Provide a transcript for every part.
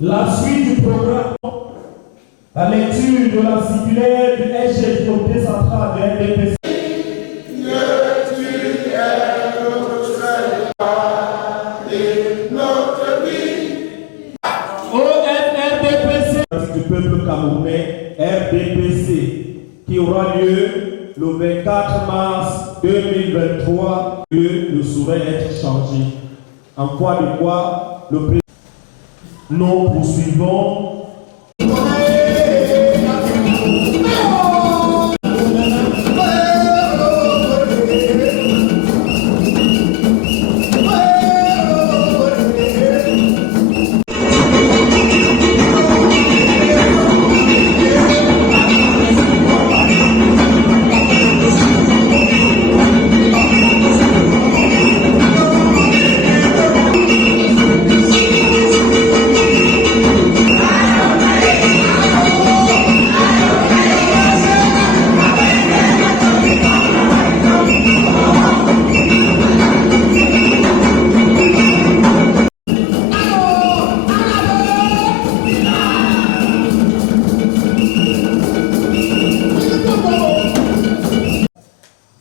La suite du programme, la lecture de la circulaire du SG du comité central de RDPC. Du peuple camerounais, RDPC, qui aura lieu le 24 mars 2023, lieu ne saurait être changé. En quoi de quoi le président. Nous poursuivons.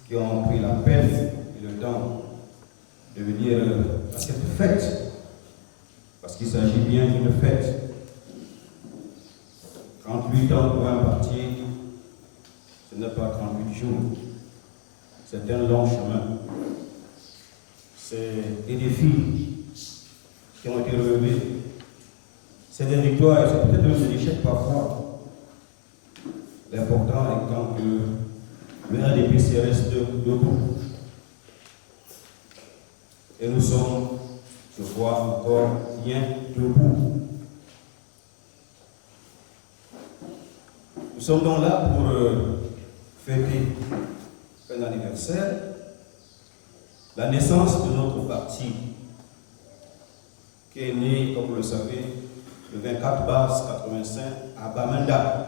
Qui ont pris la peine et le temps de venir à cette fête, parce qu'il s'agit bien d'une fête. 38 ans pour un parti, ce n'est pas 38 jours, c'est un long chemin. C'est des défis qui ont été relevés, c'est des victoires et c'est peut-être même des échecs parfois. L'important étant que le RDPC reste debout. Et nous sommes, je crois, encore bien debout. Nous sommes donc là pour fêter un anniversaire, la naissance de notre parti, qui est né, comme vous le savez, le 24 mars 85 à Bamenda.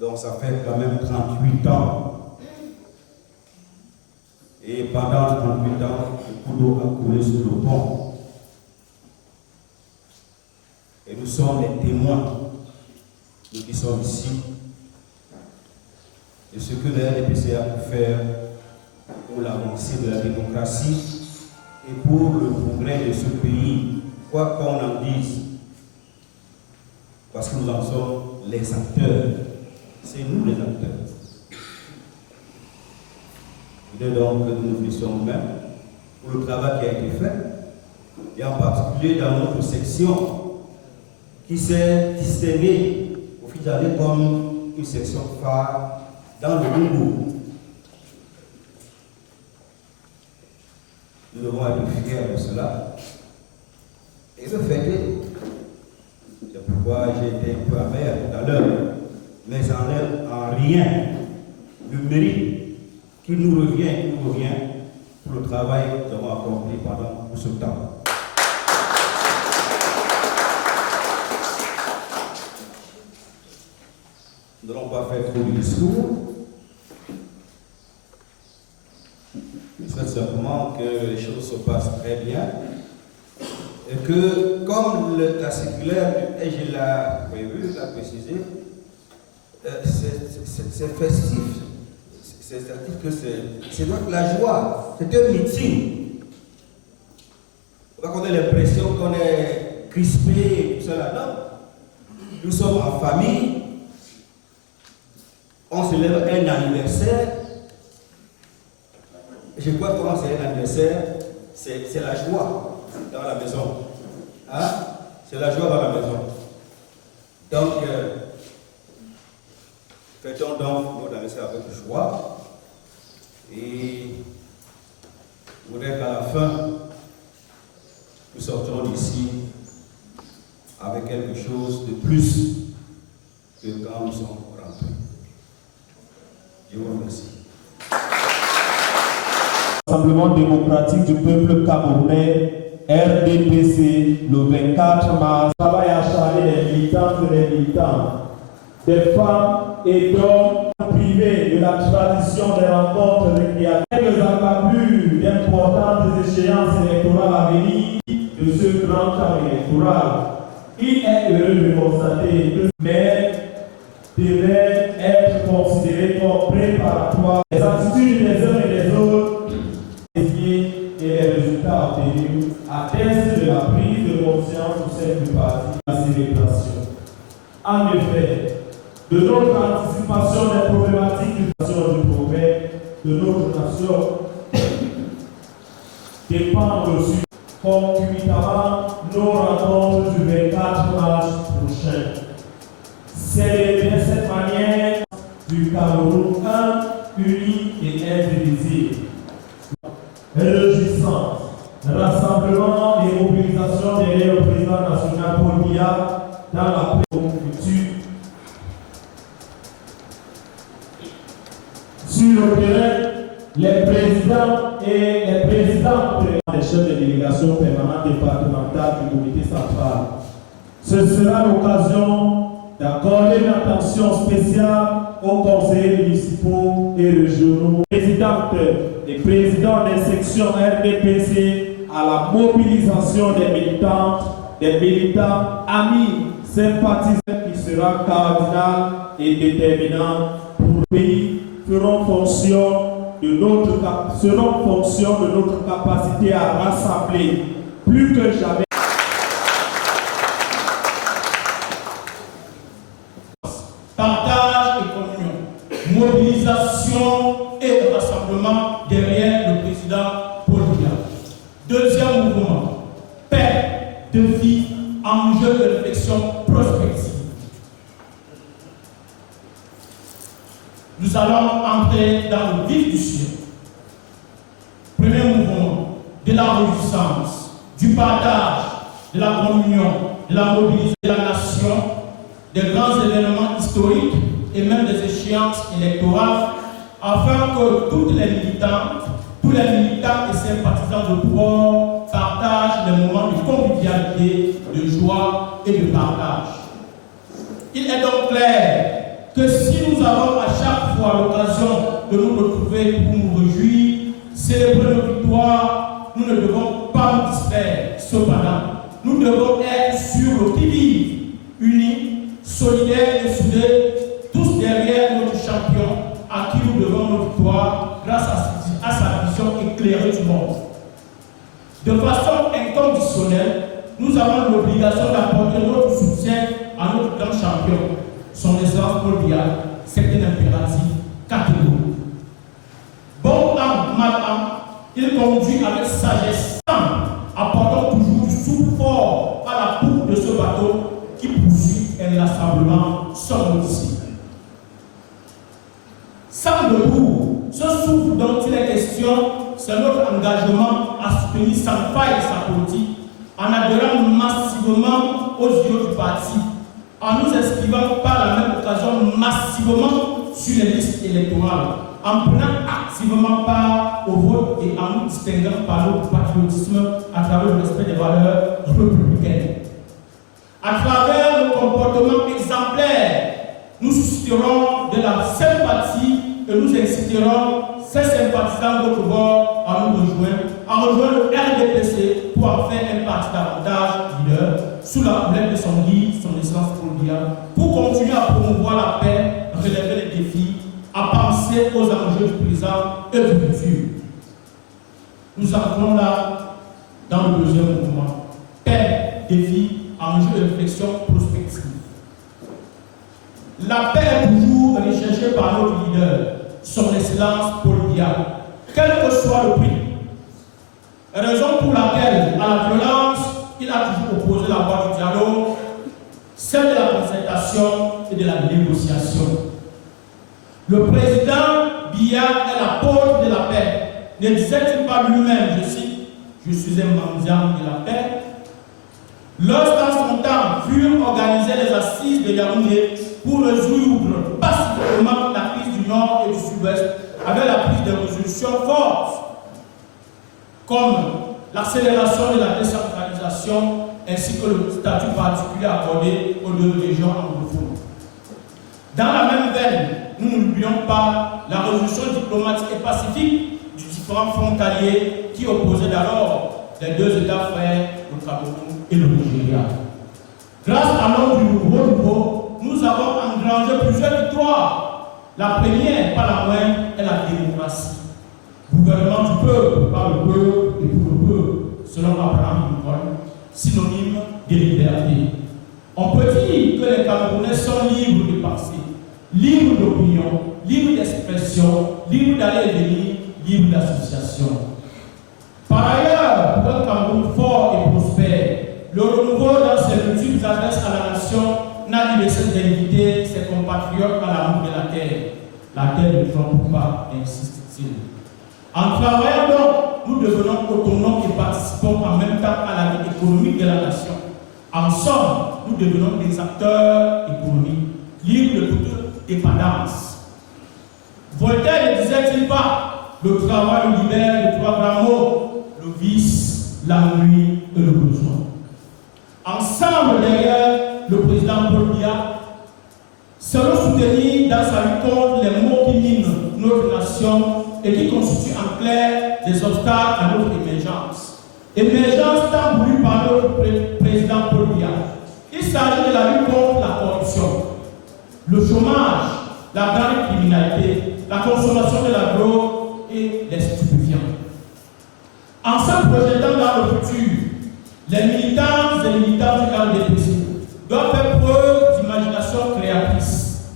Donc ça fait quand même 38 ans. Et pendant 38 ans, le coup d'eau a coulé sur le pont. Et nous sommes les témoins, nous qui sommes ici, de ce que la RDPC a pu faire pour l'avancée de la démocratie et pour le progrès de ce pays, quoi qu'on en dise, parce que nous en sommes les acteurs. C'est nous les acteurs. Il est donc que nous nous félicitons nous-mêmes pour le travail qui a été fait, et en particulier dans notre section qui s'est distinguée au fil des années comme une section phare dans le Congo. Nous devons être fiers de cela et le fêter. C'est pourquoi j'ai été un peu amer tout à l'heure, mais en rien le mérite qui nous revient pour le travail que nous avons accompli pendant tout ce temps. Nous n'allons pas faire trop de discours. Je souhaite simplement que les choses se passent très bien et que, comme la circulaire du EG l'a prévu, l'a précisé, c'est festif. C'est-à-dire que c'est donc la joie, c'est un meeting. On a l'impression qu'on est crispé et tout cela. Non. Nous sommes en famille, on célèbre un anniversaire. Je crois que quand c'est un anniversaire, c'est la joie dans la maison. Hein? C'est la joie dans la maison. Donc, fêtons donc notre anniversaire avec joie. Et je voudrais qu'à la fin, nous sortions d'ici avec quelque chose de plus que quand nous sommes rentrés. Je vous remercie. Rassemblement démocratique du peuple camerounais, RDPC, le 24 mars, travail acharné des militantes et des militants, des femmes et d'hommes privés de la tradition des rencontres récréatives, quelques accabus d'importantes échéances électorales à venir de ce grand temps électoral. Il est heureux de constater que ce maire devait être considéré comme préparatoire. Les attitudes des uns et des autres et les résultats obtenus attestent de la prise de conscience au sein du parti de la célébration. En effet, de notre anticipation des problématiques du progrès de notre nation dépend aussi concomitamment nos rencontres du 24 mars prochain. C'est de cette manière du Cameroun uni et indivisible. Réjouissance, rassemblement et mobilisation derrière le président national Paul Biya dans la future. Sur le terrain, les présidents et les présidentes des chefs de délégation permanente départementale du comité central. Ce sera l'occasion d'accorder une attention spéciale aux conseillers municipaux et régionaux, présidentes et présidents des sections RDPC à la mobilisation des militantes, des militants, amis, sympathisants qui sera cardinal et déterminant pour le pays, seront fonction de notre capacité à rassembler plus que jamais. Partage et communion, mobilisation et rassemblement derrière le président Paul Biya. Deuxième mouvement, paix, défi, enjeu de réflexion prospective. Nous allons entrer dans le vif du sujet. Premier mouvement, de la résistance, du partage, de la communion, de la mobilisation de la nation, des grands événements historiques et même des échéances électorales, afin que toutes les militantes, tous les militants et sympathisants de pouvoir partagent des moments de convivialité, de joie et de partage. Il est donc clair que si nous avons à chaque fois l'occasion de nous retrouver pour nous réjouir, célébrer nos victoires, nous ne devons pas nous distraire. Cependant, nous devons être sur le qui-vive, unis, solidaires et soudés, tous derrière notre champion, à qui nous devons nos victoires grâce à sa vision éclairée du monde. De façon inconditionnelle, nous avons l'obligation d'apporter notre soutien à notre grand champion, son Excellence Paul Biya. C'est un impératif catégorique. Bon an, mal an, il conduit avec sagesse, apportant toujours du souffle fort à la poupe de ce bateau qui poursuit inlassablement son odyssée. Sans debout, ce souffle dont il est question, c'est notre engagement à soutenir sans faille sa politique, en adhérant massivement aux idéaux du parti, en nous inscrivant par la même occasion massivement sur les listes électorales, en prenant activement part au vote et en nous distinguant par notre patriotisme à travers le respect des valeurs républicaines. À travers nos comportements exemplaires, nous susciterons de la sympathie et nous inciterons ces sympathisants de notre bord à nous rejoindre le RDPC pour en faire un parti davantage leader sous la houlette de son guide, son Excellence Paul Biya, pour continuer à promouvoir la paix, relever les défis, à penser aux enjeux du présent et du futur. Nous entrons là dans le deuxième mouvement. Paix, défi, enjeux et réflexion prospective. La paix est toujours recherchée par notre leader, son Excellence Paul Biya, quel que soit le prix. Raison pour laquelle, à la violence, il a toujours opposé la voie du dialogue, celle de la concertation et de la négociation. Le président Biya est l'apôtre de la paix. Ne disait-il pas lui-même, je cite, je suis un mendiant de la paix? Lorsqu'en son temps furent organisées les assises de Yaoundé pour résoudre pacifiquement la crise du Nord et du Sud-Ouest, avec la prise de résolutions fortes, comme l'accélération de la décentralisation ainsi que le statut particulier accordé aux deux régions anglophones. Dans la même veine, nous n'oublions pas la résolution diplomatique et pacifique du différend frontalier qui opposait d'alors les deux États frères, le Cameroun et le Nigeria. Grâce à l'homme du nouveau niveau, nous avons engrangé plusieurs victoires. La première, pas la moindre, est la démocratie. Gouvernement du peuple, par le peuple et pour le peuple, selon Abraham Lincoln, synonyme de liberté. On peut dire que les Camerounais sont libres de penser, libres d'opinion, libres d'expression, libres d'aller et venir, libres d'association. Par ailleurs, pour un Cameroun fort et prospère, le renouveau dans ses multiples adresses à la nation n'a eu cesse d'inviter ses compatriotes à l'amour de la terre. La terre ne trompe pas, insiste-t-il. En travaillant donc, nous devenons autonomes et participons en même temps à la vie économique de la nation. En somme, nous devenons des acteurs économiques, libres de toute dépendance. Voltaire ne disait-il pas, le travail libère de trois grands mots, le vice, l'ennui et le besoin. Ensemble derrière le président Paul Biya, c'est le soutenir dans sa lutte contre les maux qui minent notre nation et qui constituent en clair des obstacles à notre émergence. Émergence tant voulue par notre président Paul Biya. Il s'agit de la lutte contre la corruption, le chômage, la grande criminalité, la consommation de la drogue et les stupéfiants. En se projetant dans le futur, les militants et militants du RDPC doivent faire preuve d'imagination créatrice,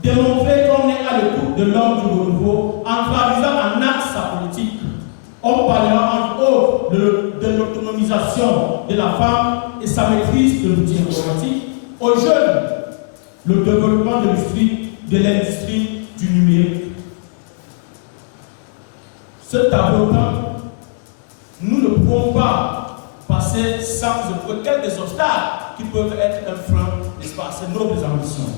démontrer qu'on est à l'écoute de l'homme du renouveau en traduisant en acte sa politique. On parlera entre autres de l'autonomisation de la femme et sa maîtrise de l'outil informatique, aux jeunes, le développement de l'industrie du numérique. Ce tableau blanc, nous ne pouvons pas passer sans évoquer des obstacles qui peuvent être un frein, n'est-ce pas, à cette nobles ambitions.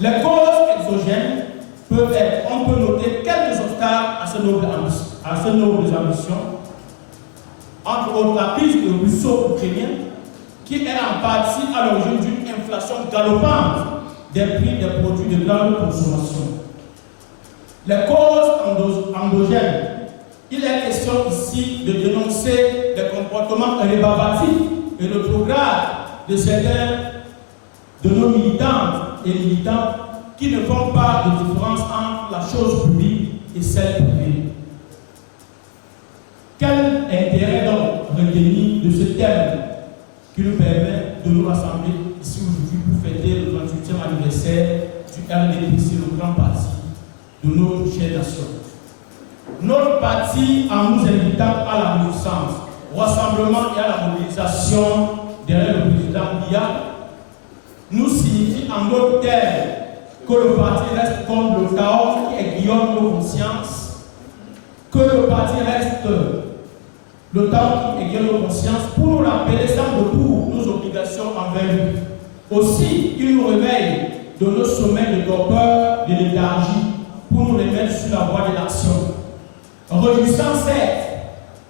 Les causes exogènes peuvent être, on peut noter quelques obstacles à ces nobles ambitions, entre autres la crise du ruisseau ukrainien, qui est en partie à l'origine d'une inflation galopante des prix des produits de grande consommation. Les causes endogènes, il est question ici de dénoncer les comportements rébarbatifs et le progrès de certains de nos militantes et militants qui ne font pas de différence entre la chose publique et celle privée. Quel intérêt donc retenir de ce thème qui nous permet de nous rassembler ici aujourd'hui pour fêter le 28e anniversaire du RDPC, le grand parti de notre chère nation? Notre parti, en nous invitant à la résistance, au rassemblement et à la mobilisation derrière le président Biya, nous signifie en d'autres termes que le parti reste contre le chaos qui aiguillonne nos consciences, que le parti reste le temps qui aiguillonne nos consciences pour nous rappeler sans retour nos obligations envers lui. Aussi, il nous réveille de nos sommets de torpeur, de léthargie, pour nous remettre sur la voie de l'action. Réjouissant certes,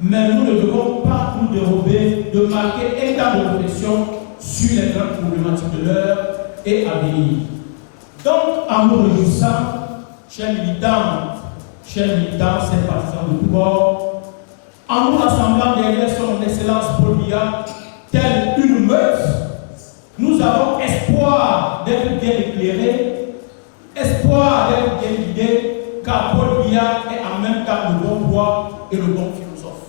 mais nous ne devons pas nous dérober de marquer un temps de réflexion sur les grandes problématiques de l'heure et à venir. Donc, en nous réjouissant, chers militants, chers partisans de tout bord, en nous rassemblant derrière son excellence Paul Biya, telle une meute, nous avons espoir d'être bien éclairés, espoir d'être bien guidés, car Paul Biya est en même temps le bon roi et le bon philosophe.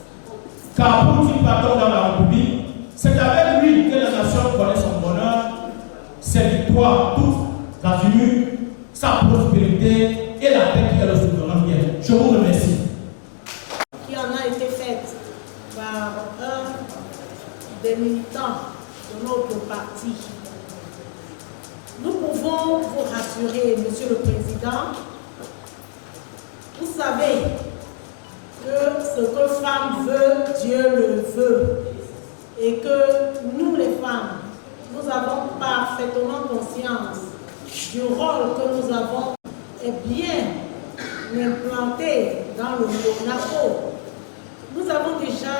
Car pour dire Platon dans la République, c'est avec lui que la nation connaît son bonheur, ses victoires toutes azimuts, sa prospérité et la paix qui est le souverain bien. Je vous remercie. Qui en a été faite par un des militants de notre parti. Nous pouvons vous rassurer, Monsieur le Président, vous savez que ce que femme veut, Dieu le veut. Et que nous, les femmes, nous avons parfaitement conscience du rôle que nous avons et bien implanté dans le Monaco. Nous avons déjà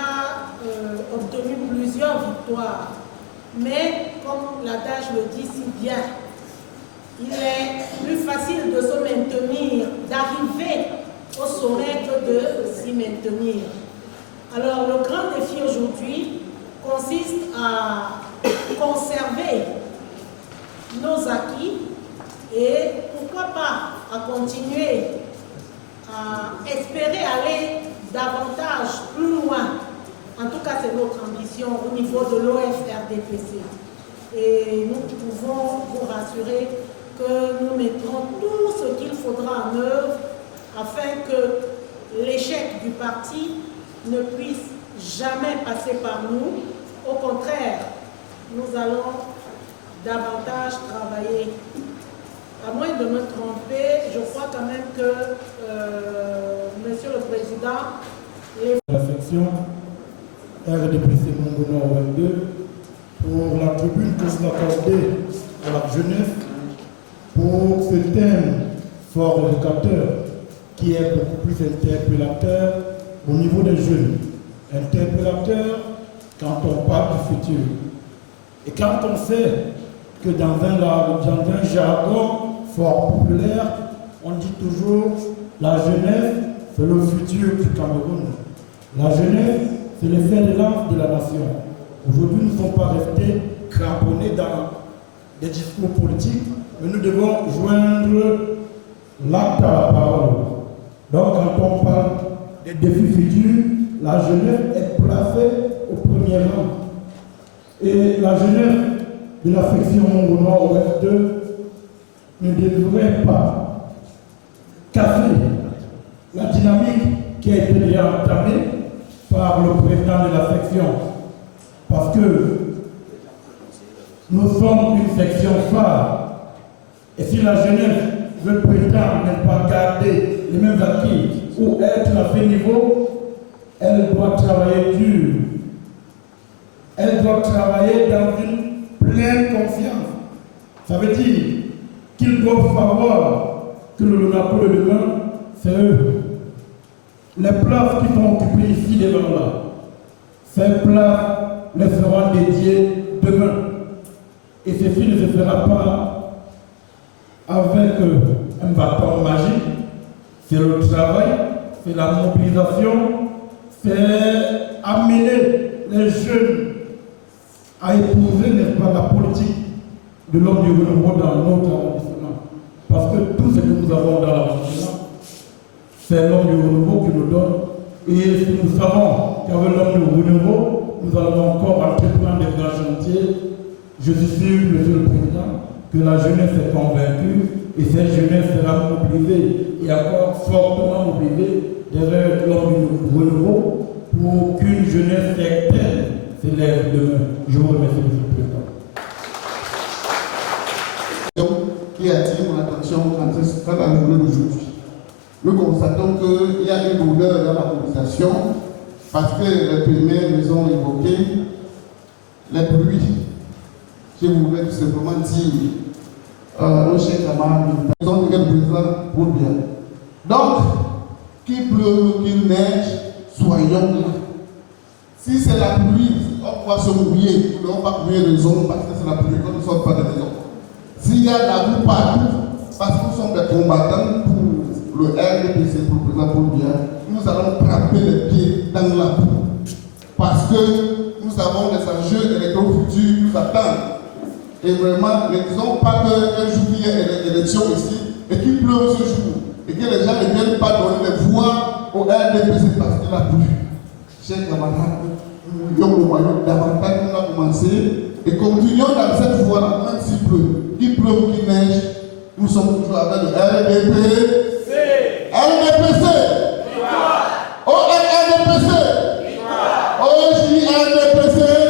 obtenu plusieurs victoires, mais comme l'adage le dit si bien, il est plus facile de se maintenir, d'arriver au sommet que de s'y maintenir. Alors le grand défi aujourd'hui consiste à conserver nos acquis et pourquoi pas à continuer à espérer aller davantage plus loin. En tout cas, c'est notre ambition au niveau de l'OFRDPC. Et nous pouvons vous rassurer que nous mettrons tout ce qu'il faudra en œuvre afin que l'échec du parti ne puisse jamais passer par nous. Au contraire, nous allons davantage travailler. À moins de me tromper, je crois quand même que, Monsieur le Président, la section RDPC Mongo Nord 22 pour la tribune que vous accordez à la jeunesse pour ce thème fort éducateur qui est beaucoup plus interpellateur au niveau des jeunes. Interpellateur quand on parle du futur. Et quand on sait que dans un jargon fort populaire, on dit toujours la jeunesse, c'est le futur du Cameroun. La jeunesse, c'est le fer de lance de la nation. Aujourd'hui, nous ne sommes pas restés cramponnés dans des discours politiques, mais nous devons joindre l'acte à la parole. Donc, quand on parle des défis futurs, la jeunesse est placée au premier rang. Et la jeunesse de la section Nord-Ouest 2 ne devrait pas casser la dynamique qui a été déjà entamée par le président de la section. Parce que nous sommes une section phare. Et si la jeunesse veut prétendre ne pas garder les mêmes acquis ou être à ce niveau, elle doit travailler dur. Elle doit travailler dans une pleine confiance. Ça veut dire qu'ils doivent savoir que le Lunapo de demain, c'est eux. Les places qui sont occupées ici devant là, ces places les seront dédiées demain. Et ceci ne se fera pas avec un bâton magique. C'est le travail, c'est la mobilisation, c'est amener les jeunes à épouser, n'est-ce pas, la politique de l'homme du renouveau dans notre arrondissement. Parce que tout ce que nous avons dans l'arrondissement, c'est l'homme du renouveau qui nous donne. Et si nous savons qu'avec l'homme du renouveau, nous allons encore entreprendre des grands chantiers, je suis sûr, Monsieur le Président, que la jeunesse est convaincue et cette jeunesse sera mobilisée et encore fortement mobilisée derrière l'homme du renouveau pour qu'une jeunesse certaine s'élève demain. Je vous remercie, Monsieur le Président. Qui attire mon attention quand la journée d'aujourd'hui. Nous constatons qu'il y a une odeur dans la mobilisation parce que les premiers nous ont évoqué les pluies. Je voulais tout simplement dire au chef camarade, nous sommes le président pour bien. Donc, qu'il pleuve, qu'il neige, soyons là. Si c'est la pluie, on va se mouiller. Nous n'avons pas mouiller les hommes parce que c'est la pluie, quand nous ne sommes pas des maisons. S'il y a de la boue partout, parce que nous sommes des combattants pour le RDPC, pour le président Paul Biya, nous allons frapper les pieds dans la boue. Parce que nous avons des enjeux électoraux futurs qui nous attendent. Et vraiment, ne disons pas qu'un jour il y a une élection ici et qu'il pleuve ce jour et que les gens ne viennent pas donner les voix au RDPC parce qu'il a plu. Chers camarades, nous avons le moyen davantage qu'on a commencé et continuons dans cette voie-là, même s'il pleut. Qu'il pleuve ou qu'il neige, nous sommes toujours avec le RDPC. RDPC. ORDPC. OJRDPC.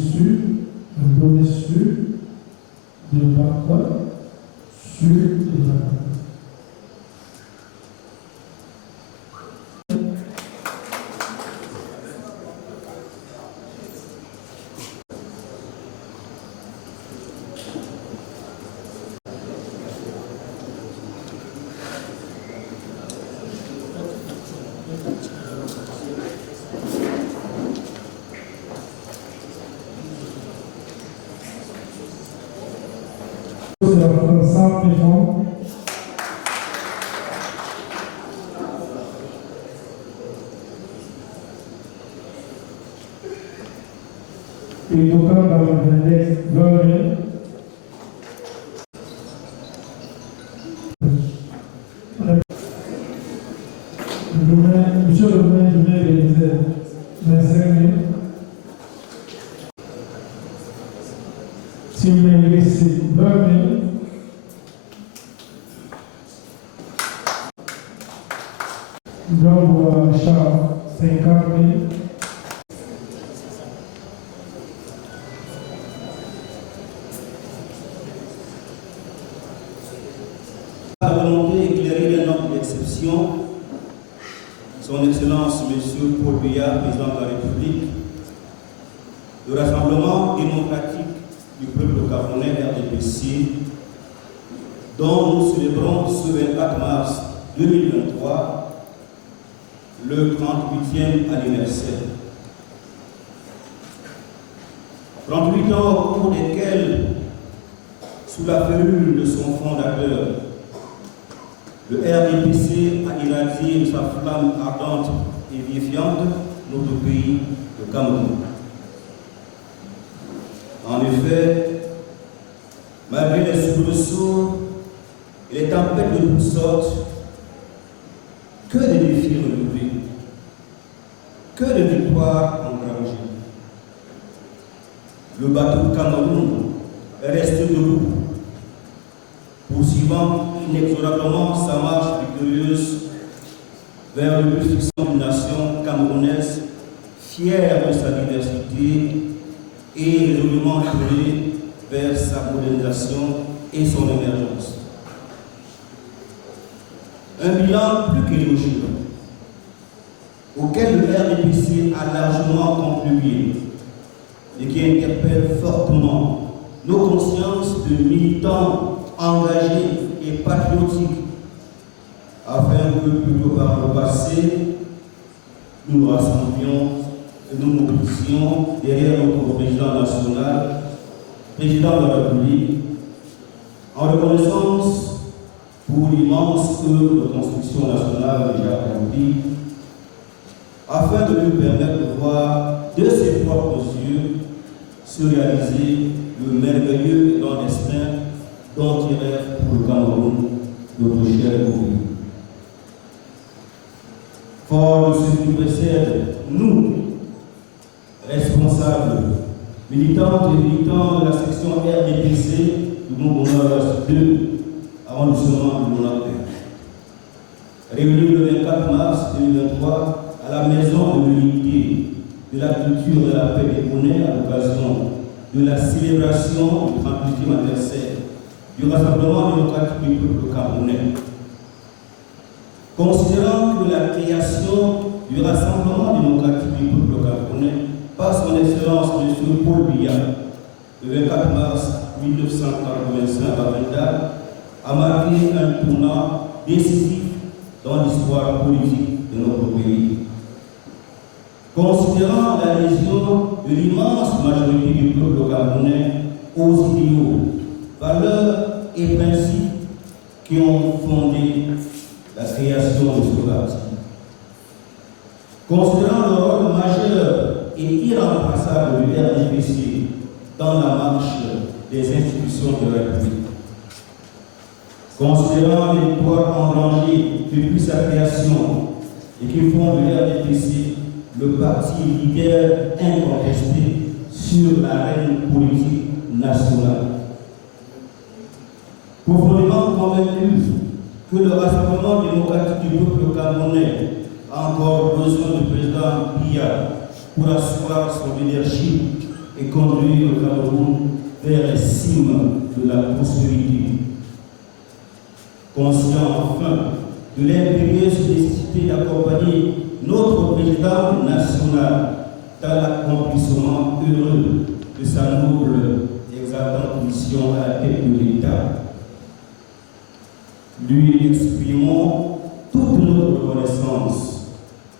dessus, un peu dessus, de parfois, sur les appareils. Et donc, dans l'index 20 000, monsieur le maire, je vais réaliser 25 000. Si vous m'avez laissé 20 000, donc Charles 50 000. La volonté éclairée d'un homme d'exception, son Excellence M. Paul Biya, président de la République, le Rassemblement démocratique du peuple camerounais RDPC, dont nous célébrons ce 24 mars 2023 le 38e anniversaire. 38 ans au cours desquels, sous la férule de son fondateur, le RDPC a irradié de sa flamme ardente et vivifiante notre pays, le Cameroun. En effet, malgré les soubresauts et les tempêtes de toutes sortes, que de défis relevés, que de victoires engrangées. Le bateau Cameroun reste debout, poursuivant inexorablement sa marche victorieuse vers le but fixant d'une nation camerounaise fière de sa diversité et résolument tournée vers sa modernisation et son émergence. Un bilan plus qu'élogieux, auquel le RDPC a largement contribué et qui interpelle fortement nos consciences de militants engagés et patriotiques, afin que, plutôt par le passé, nous nous rassemblions et nous mobilisions derrière notre président national, président de la République, en reconnaissance pour l'immense œuvre de construction nationale déjà accomplie, afin de lui permettre de voir de ses propres yeux se réaliser le merveilleux et grand destin dont il rêve pour le Cameroun, notre cher pays. Fort de ce qui précède, nous, responsables, militantes et militants de la section RDPC du Montgomery 2, arrondissement de Monaco, réunis le 24 mars 2023 à la Maison de l'Unité, de la culture et de la paix des Bonnets à l'occasion de la célébration du 38e anniversaire du Rassemblement démocratique du peuple camerounais. Considérant que la création du Rassemblement démocratique du peuple camerounais par son Excellence M. Paul Biya, le 24 mars 1985 à Venda, a marqué un tournant décisif dans l'histoire politique de notre pays. Considérant l'adhésion de l'immense majorité du peuple camerounais aux idéaux, valeurs et principes qui ont fondé la création de ce parti. Considérant le rôle majeur et irremplaçable du RDPC dans la marche des institutions de la République, considérant les victoires engrangées depuis sa création et qui font de l'RDPC le parti leader incontesté sur l'arène politique nationale. Profondément convaincu que le Rassemblement démocratique du peuple camerounais a encore besoin du président Biya pour asseoir son leadership et conduire le Cameroun vers les cimes de la prospérité. Conscient enfin de l'impérieuse nécessité d'accompagner notre président national dans l'accomplissement heureux de sa noble et exaltante mission à la tête de l'État. Lui exprimons toute notre reconnaissance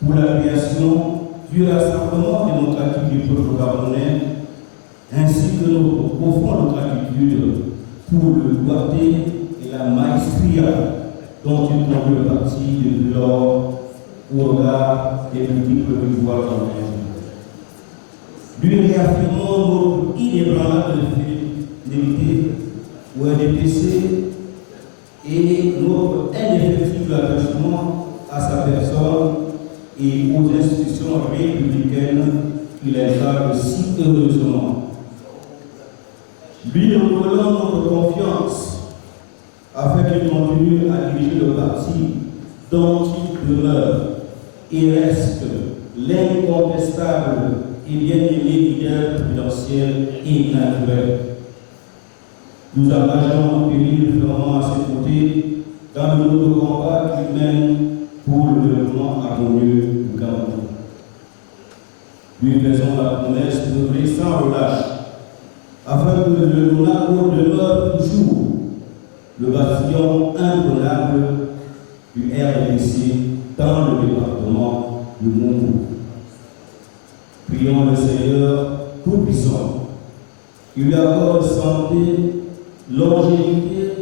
pour la création du Rassemblement démocratique du peuple camerounais, ainsi que notre profonde gratitude pour le doigté et la maestria dont il conduit le parti depuis lors au regard des multiples pouvoirs en main. Lui réaffirmons notre inébranlable fidélité au RDPC et notre indéfectible attachement à sa personne et aux institutions républicaines qu'il incarne si heureusement. Lui renouvelons notre confiance afin qu'il continue à diriger le parti dont il demeure et reste l'incontestable et bien-aimé leader présidentiel et naturel. Nous engageons un pays fermement à ses côtés dans le nouveau combat qu'il mène pour le développement harmonieux du Cameroun. Lui faisons la promesse d'œuvrer sans relâche afin que le Monaco demeure toujours le bastillon imprenable du RDC dans le département du Mongou. Prions le Seigneur Tout-Puissant qui lui accorde santé, longévité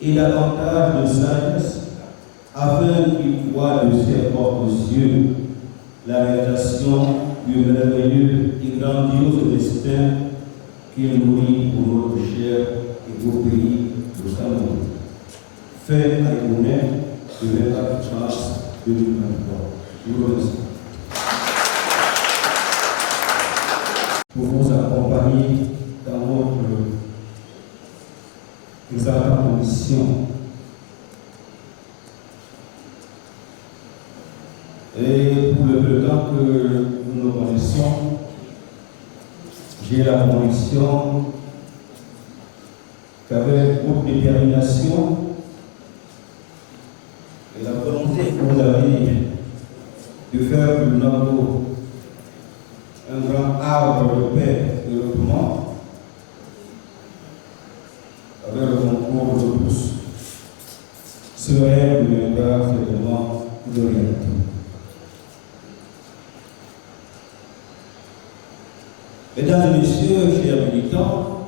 et davantage de sagesse afin qu'il voie de ses propres yeux la réalisation du merveilleux et grandiose destin qu'il nourrit pour notre cher et beau pays, le Cameroun. Fait à Yvonnet, le 24 mars 2023. Je vous remercie. Pour vous accompagner dans votre exaltante mission. Et pour le temps que nous nous connaissons, j'ai la conviction qu'avec votre détermination et la volonté que vous avez de faire du Nord un grand arbre de paix et de développement, avec le concours de tous, ce rêve deviendra certainement de réalité. Mesdames et messieurs, chers militants,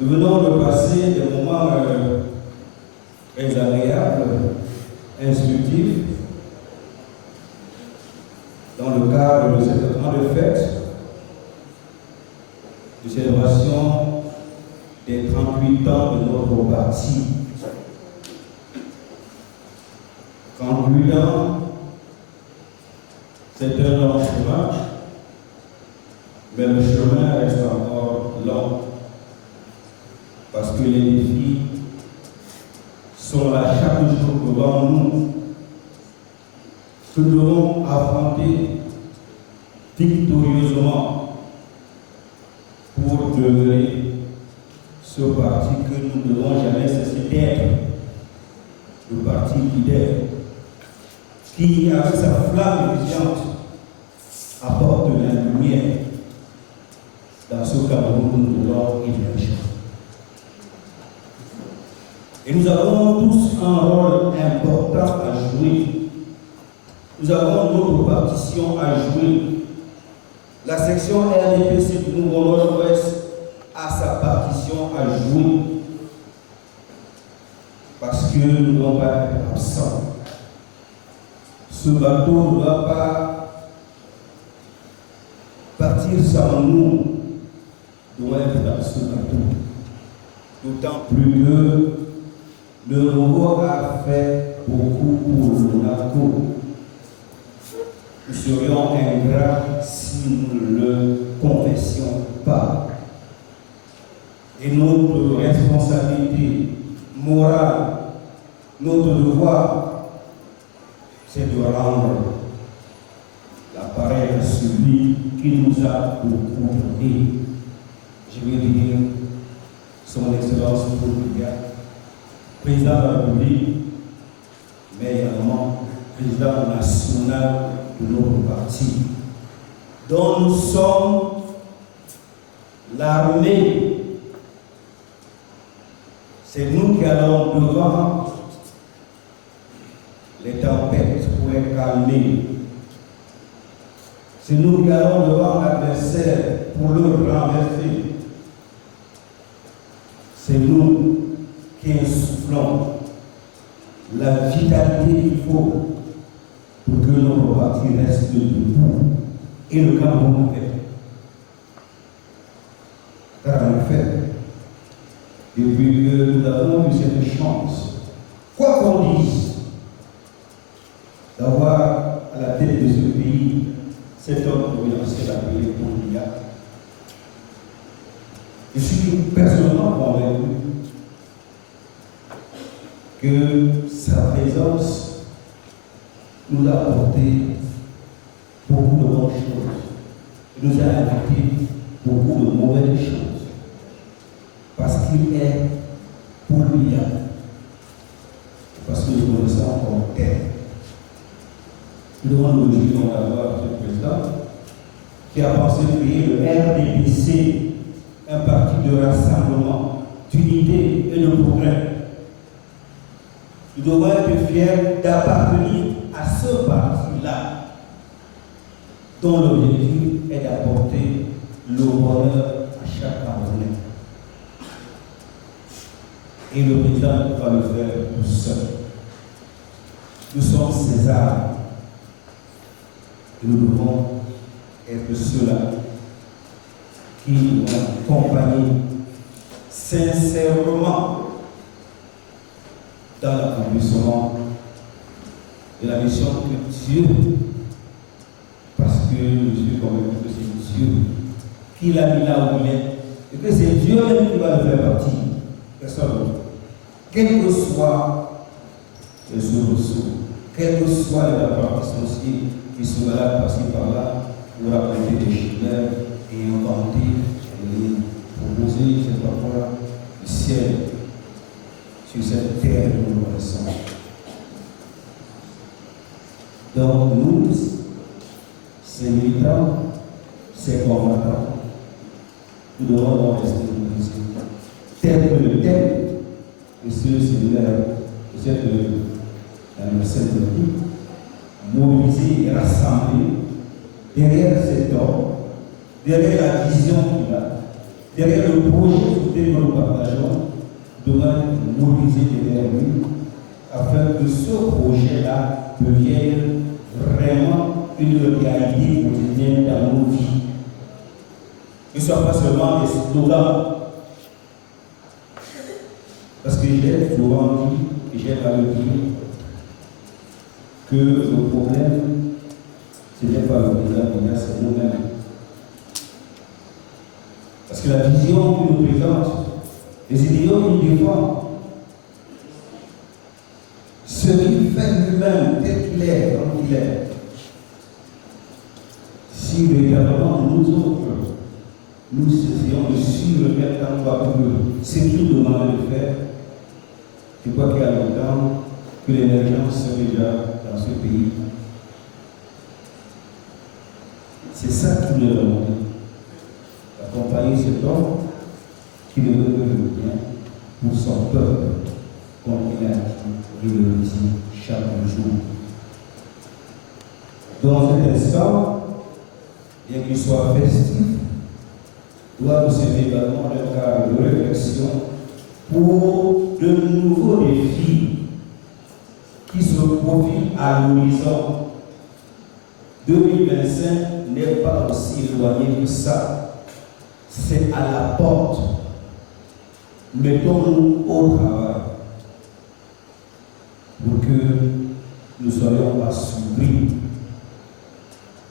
nous venons de passer des moments très agréables, instructifs, dans le cadre de cette grande fête de célébration des 38 ans de notre parti. 38 ans, c'est un long chemin, mais le chemin reste encore long, parce que les défis sont là chaque jour devant nous, que nous devons affronter victorieusement pour demeurer ce parti que nous ne devons jamais cesser d'être, le parti fidèle, qui, avec sa flamme brillante, apporte la lumière dans ce Cameroun où nous voulons émerger. Et nous avons tous un rôle important à jouer. Nous avons notre partition à jouer. La section RDPC du Nouveau Nord-Ouest a sa partition à jouer. Parce que nous ne devons pas être absents. Ce bateau ne doit pas partir sans nous. Nous devons être dans ce bateau. D'autant plus que le Congo a fait beaucoup pour le Monaco. Nous serions ingrats si nous ne le confessions pas. Et notre responsabilité morale, notre devoir, c'est de rendre la pareille assurance celui qui nous a beaucoup donné. Je vais dire son Excellence Paul Biya, président de la République, mais également président national de notre parti, dont nous sommes l'armée. C'est nous qui allons devant les tempêtes pour les calmer. C'est nous qui allons devant l'adversaire pour le renverser. C'est nous qui insufflons la vitalité qu'il faut pour que notre parti reste debout. Et le Cameroun fait. Car en effet, depuis que nous avons eu cette chance, quoi qu'on dise, d'avoir à la tête de ce pays cet homme providentiel appelé Paul Biya, je suis personnellement convaincu que sa présence nous a apporté beaucoup de bonnes choses. Il nous a invité beaucoup de mauvaises choses. Parce qu'il est Paul Biya. Parce que nous connaissons comme tel. Nous devons nous réjouir d'avoir ce président qui a pensé créer le RDPC, un parti de rassemblement, d'unité et de progrès. Nous devons être fiers d'appartenir à ce parti-là, dont l'objectif est d'apporter le bonheur à chaque Camerounais. Et le président va le faire tout seul. Nous sommes ses armes. Et nous devons être ceux-là qui nous accompagnent sincèrement dans l'accomplissement de la mission que Dieu, parce que je suis convaincu que c'est Dieu qui l'a mis là où il est, et que c'est Dieu même qui va le faire partir. Personne d'autre. Quel que soit les ressources, quels que soient les apparences associés qui sont là, par-ci par-là, pour raconter des chimères et inventer et proposer cette fois du ciel sur cette terre que nous connaissons. Donc nous, ces militants, ces combattants, nous devons rester mobilisés. Tel que le thème de ce séminaire, de cette anniversaire de vie, mobilisés et rassemblés derrière cet homme, derrière la vision qu'il a, derrière le projet que nous partageons, nous devons être mobilisés derrière lui, afin que ce projet-là devienne vraiment une réalité quotidienne dans nos vies. Que ce ne soit pas seulement des slogans. Parce que j'ai souvent dit, et j'aime à le dire, que le problème, ce n'est pas le président, c'est nous-mêmes. Parce que la vision qu'il nous présente, les idéaux qu'il défend, ce qu'il fait lui-même, tel qu'il est, comme il est, si véritablement nous autres, nous essayons de suivre maintenant par ce qu'il nous demande de faire, je crois qu'il y a longtemps que l'émergence est déjà dans ce pays. C'est ça qui nous demande. Accompagner cet homme qui ne veut que le bien pour son peuple, comme il a dit, il le dit chaque jour. Dans cet instant, bien qu'il soit festif, doit nous servir également d'un cadre de réflexion pour de nouveaux défis qui se profilent à l'horizon. 2025 n'est pas aussi éloigné que ça. C'est à la porte. Mettons-nous au travail pour que nous ne soyons pas surpris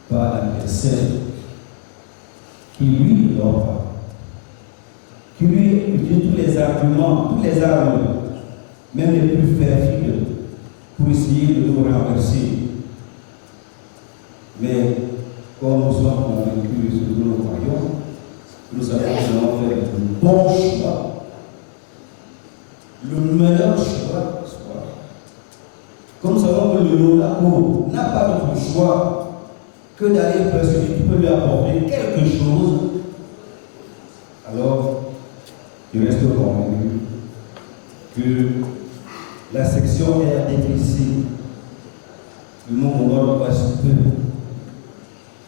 par l'adversaire qui lui ne dort pas, qui lui utilise tous les arguments, tous les armes, même les plus perfides, pour essayer de nous renverser. Mais comme nous sommes convaincus de ce que nous croyons, nous savons que nous allons faire le bon choix, le meilleur choix. Comme nous savons que le Monaco n'a pas d'autre choix que d'aller vers celui qui peut lui apporter quelque chose, alors je reste convaincu que la section RDPC du monde nord-ouest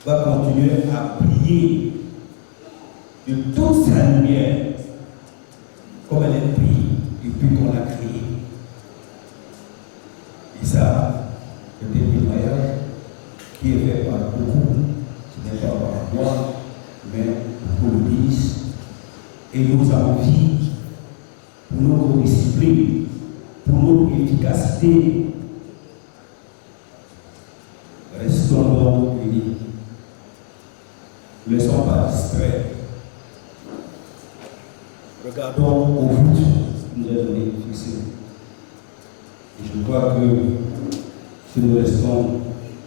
va continuer à briller de toute sa lumière comme elle est brillée depuis qu'on l'a créée. Et ça, c'est un témoignage qui est fait par beaucoup, ce n'est pas par moi, mais pour le disent. Et nos envies, pour notre discipline, pour notre efficacité, restons donc unis. Ne laissons pas distraire. Regardons au but qui nous est donné, fixé. Et je crois que si nous restons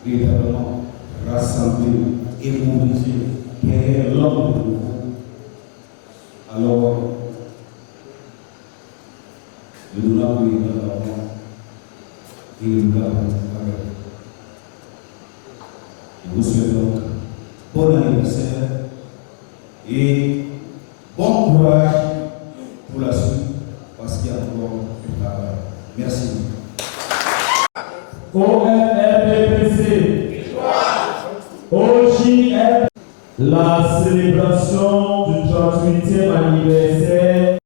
véritablement rassemblés et mobilisés derrière l'homme de nouveau, alors le Monaco est dans l'avant et le Gabon avec. Je vous souhaite donc bon anniversaire et bon courage pour la suite parce qu'il y a encore du travail. Merci. ORDPC, OJR, la célébration du 38e anniversaire.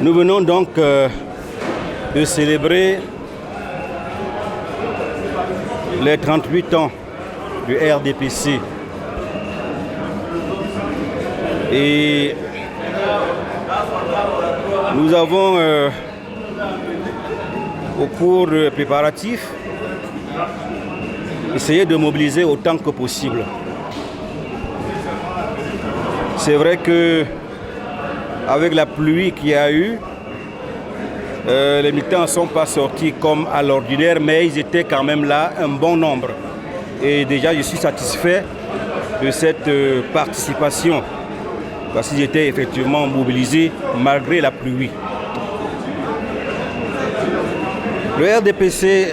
Nous venons donc de célébrer les 38 ans du RDPC. Et nous avons, au cours de préparatifs, essayé de mobiliser autant que possible. C'est vrai que avec la pluie qu'il y a eu, les militants ne sont pas sortis comme à l'ordinaire, mais ils étaient quand même là, un bon nombre. Et déjà, je suis satisfait de cette participation, parce qu'ils étaient effectivement mobilisés malgré la pluie. Le RDPC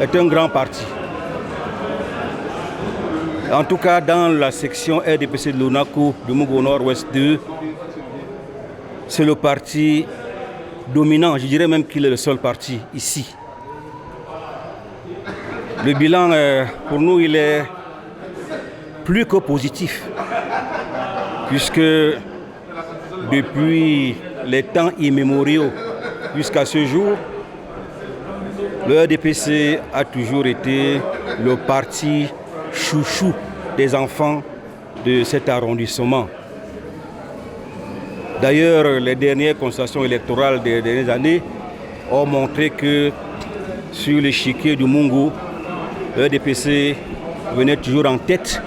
est un grand parti. En tout cas, dans la section RDPC de Monaco, de Mogo Nord-Ouest 2, c'est le parti dominant, je dirais même qu'il est le seul parti ici. Le bilan, pour nous, il est plus que positif, puisque depuis les temps immémoriaux jusqu'à ce jour, le RDPC a toujours été le parti chouchou des enfants de cet arrondissement. D'ailleurs, les dernières consultations électorales des dernières années ont montré que sur l'échiquier du Mungu, le RDPC venait toujours en tête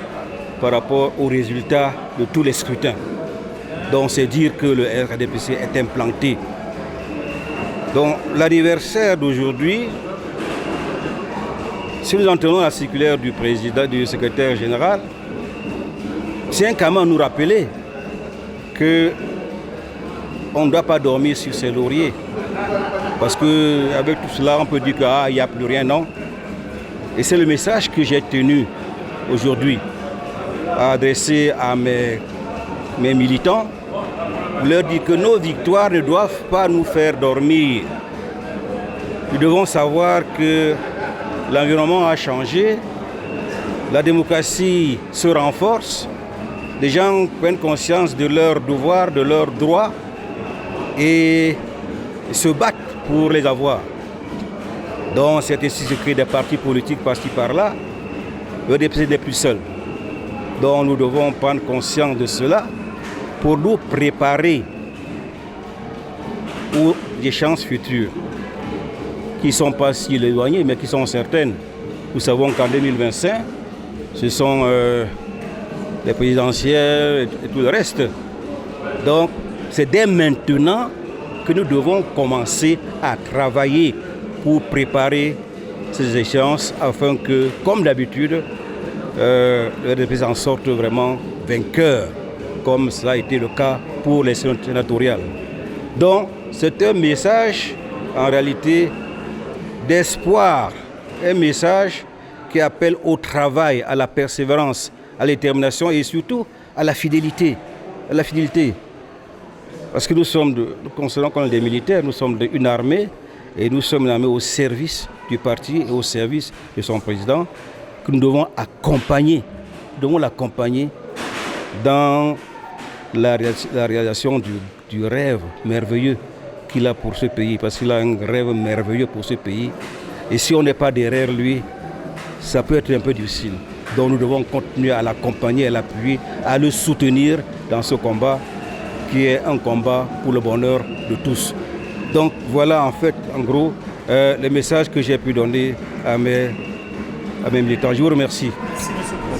par rapport aux résultats de tous les scrutins. Donc c'est dire que le RDPC est implanté. Donc l'anniversaire d'aujourd'hui, si nous entendons la circulaire du président, du secrétaire général, tient quand même à nous rappeler que on ne doit pas dormir sur ses lauriers. Parce qu'avec tout cela, on peut dire qu'il n'y a plus rien, non. Et c'est le message que j'ai tenu aujourd'hui à adresser à mes militants. Leur dire que nos victoires ne doivent pas nous faire dormir. Nous devons savoir que l'environnement a changé, la démocratie se renforce, les gens prennent conscience de leurs devoirs, de leurs droits et se battent pour les avoir. Donc c'est ainsi que se créent des partis politiques par-ci par-là. Le RDPC n'est plus seul. Donc nous devons prendre conscience de cela pour nous préparer aux échéances futures qui ne sont pas si éloignées mais qui sont certaines. Nous savons qu'en 2025, ce sont les présidentielles et tout le reste. Donc, c'est dès maintenant que nous devons commencer à travailler pour préparer ces échéances afin que, comme d'habitude, le président sorte vraiment vainqueur, comme cela a été le cas pour les sénatoriales. Donc, c'est un message, en réalité, d'espoir, un message qui appelle au travail, à la persévérance, à la détermination et surtout à la fidélité. Parce que nous considérons comme des militaires, nous sommes une armée et nous sommes une armée au service du parti et au service de son président que nous devons accompagner. Nous devons l'accompagner dans la réalisation du rêve merveilleux qu'il a pour ce pays, parce qu'il a un rêve merveilleux pour ce pays. Et si on n'est pas derrière lui, ça peut être un peu difficile. Donc nous devons continuer à l'accompagner, à l'appuyer, à le soutenir dans ce combat qui est un combat pour le bonheur de tous. Donc voilà en fait, en gros, le message que j'ai pu donner à mes militants. Je vous remercie.